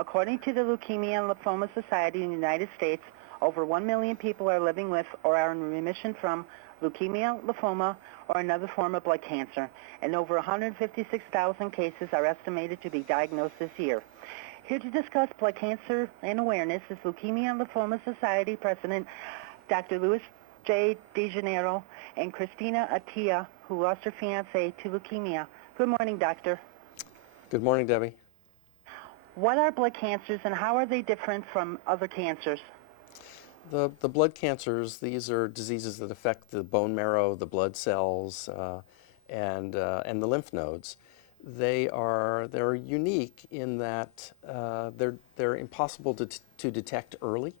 According to the Leukemia and Lymphoma Society in the United States, over 1 million people are living with or are in remission from leukemia, lymphoma, or another form of blood cancer, and over 156,000 cases are estimated to be diagnosed this year. Here to discuss blood cancer and awareness is Leukemia and Lymphoma Society President Dr. Louis J. DeGennaro and Christine Attia, who lost her fiancé to leukemia. Good morning, Doctor. Good morning, Debbie. What are blood cancers and how are they different from other cancers? The blood cancers, these are diseases that affect the bone marrow, the blood cells, and the lymph nodes. They're unique in that they're impossible to detect early,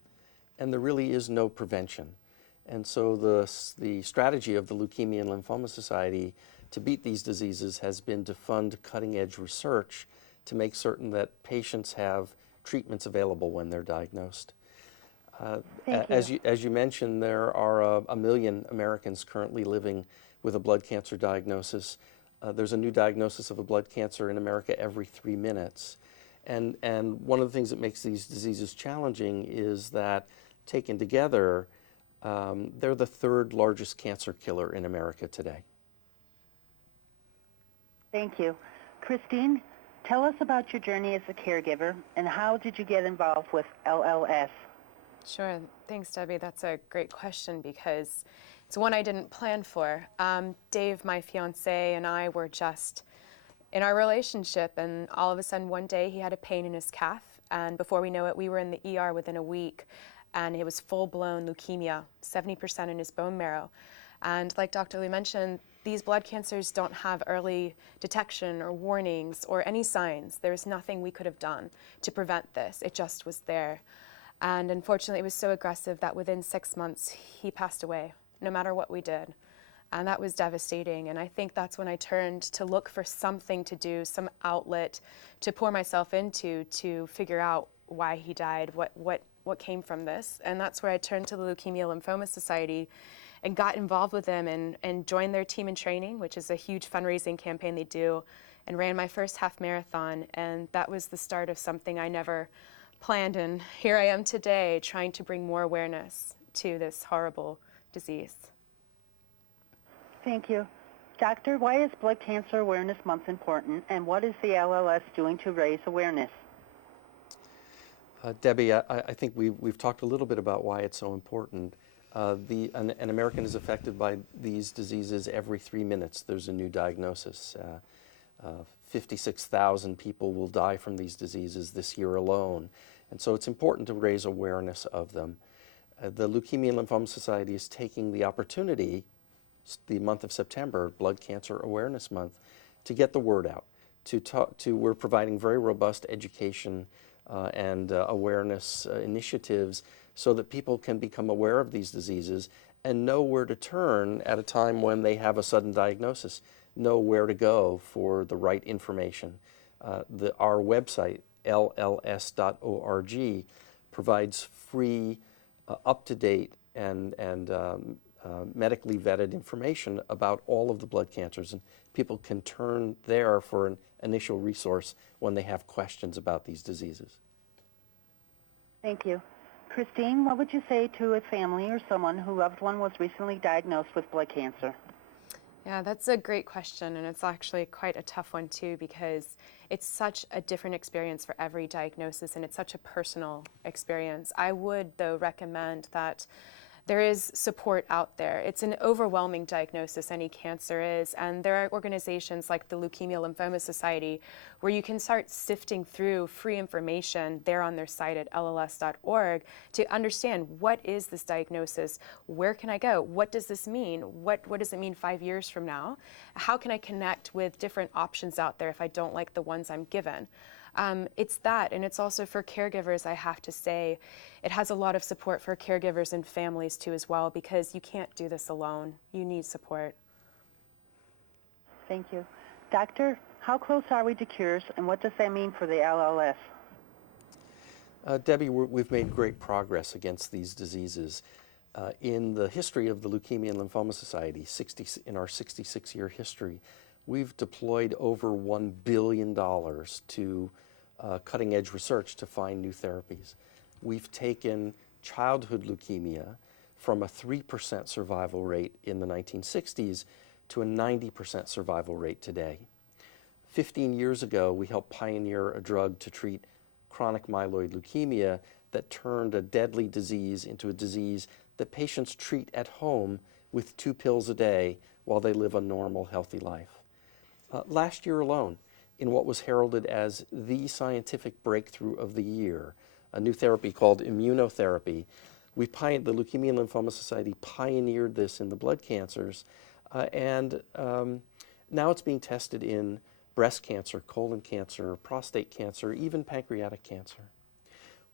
and there really is no prevention. And so the strategy of the Leukemia and Lymphoma Society to beat these diseases has been to fund cutting-edge research to make certain that patients have treatments available when they're diagnosed. As you mentioned, there are 1 million Americans currently living with a blood cancer diagnosis. There's a new diagnosis of a blood cancer in America every 3 minutes. And one of the things that makes these diseases challenging is that taken together, they're the 3rd largest cancer killer in America today. Thank you. Christine, tell us about your journey as a caregiver and how did you get involved with LLS? Sure. Thanks, Debbie. That's a great question because it's one I didn't plan for. Dave, my fiance, and I were just in our relationship, and all of a sudden one day he had a pain in his calf, and before we know it, we were in the ER within a week, and it was full-blown leukemia, 70% in his bone marrow. And like Dr. Lee mentioned, these blood cancers don't have early detection or warnings or any signs. There's nothing we could have done to prevent this. It just was there. And unfortunately, it was so aggressive that within 6 months, he passed away, no matter what we did. And that was devastating. And I think that's when I turned to look for something to do, some outlet to pour myself into to figure out why he died, what came from this. And that's where I turned to the Leukemia Lymphoma Society and got involved with them and joined their team in training, which is a huge fundraising campaign they do, and ran my first half marathon. And that was the start of something I never planned. And here I am today trying to bring more awareness to this horrible disease. Thank you. Doctor, why is Blood Cancer Awareness Month important, and what is the LLS doing to raise awareness? Debbie, I think we've talked a little bit about why it's so important. An American is affected by these diseases every 3 minutes. There's a new diagnosis. 56,000 people will die from these diseases this year alone. And so it's important to raise awareness of them. The Leukemia and Lymphoma Society is taking the opportunity, the month of September, Blood Cancer Awareness Month, to get the word out. We're providing very robust education and awareness initiatives so that people can become aware of these diseases and know where to turn at a time when they have a sudden diagnosis, know where to go for the right information. Our website, lls.org, provides free, up-to-date and medically vetted information about all of the blood cancers, and people can turn there for an initial resource when they have questions about these diseases. Thank you. Christine, what would you say to a family or someone whose loved one was recently diagnosed with blood cancer? Yeah, that's a great question, and it's actually quite a tough one too because it's such a different experience for every diagnosis and it's such a personal experience. I would, though, recommend that there is support out there. It's an overwhelming diagnosis, any cancer is, and there are organizations like the Leukemia Lymphoma Society where you can start sifting through free information there on their site at lls.org to understand what is this diagnosis, where can I go, what does this mean, what does it mean 5 years from now, how can I connect with different options out there if I don't like the ones I'm given. It's that, and it's also for caregivers, I have to say. It has a lot of support for caregivers and families too as well because you can't do this alone. You need support. Thank you. Doctor, how close are we to cures and what does that mean for the LLS? Debbie, we've made great progress against these diseases. In the history of the Leukemia and Lymphoma Society, in our 66-year history, we've deployed over $1 billion to cutting-edge research to find new therapies. We've taken childhood leukemia from a 3% survival rate in the 1960s to a 90% survival rate today. 15 years ago, we helped pioneer a drug to treat chronic myeloid leukemia that turned a deadly disease into a disease that patients treat at home with 2 pills a day while they live a normal, healthy life. Last year alone, in what was heralded as the scientific breakthrough of the year, a new therapy called immunotherapy, the Leukemia and Lymphoma Society pioneered this in the blood cancers, and now it's being tested in breast cancer, colon cancer, prostate cancer, even pancreatic cancer.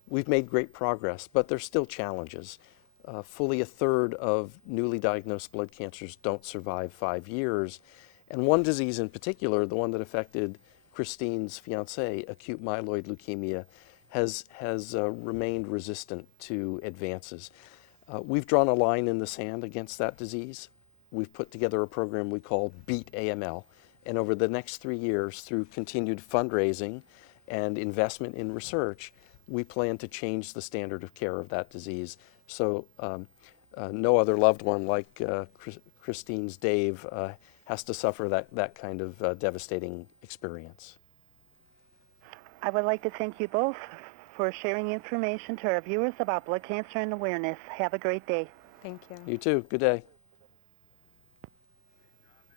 We've made great progress, but there's still challenges. Fully a third of newly diagnosed blood cancers don't survive 5 years. And one disease in particular, the one that affected Christine's fiance, acute myeloid leukemia, has remained resistant to advances. We've drawn a line in the sand against that disease. We've put together a program we call Beat AML. And over the next 3 years, through continued fundraising and investment in research, we plan to change the standard of care of that disease. So no other loved one like Christine's Dave has to suffer that kind of devastating experience. I would like to thank you both for sharing information to our viewers about blood cancer and awareness. Have a great day. Thank you. You too. Good day.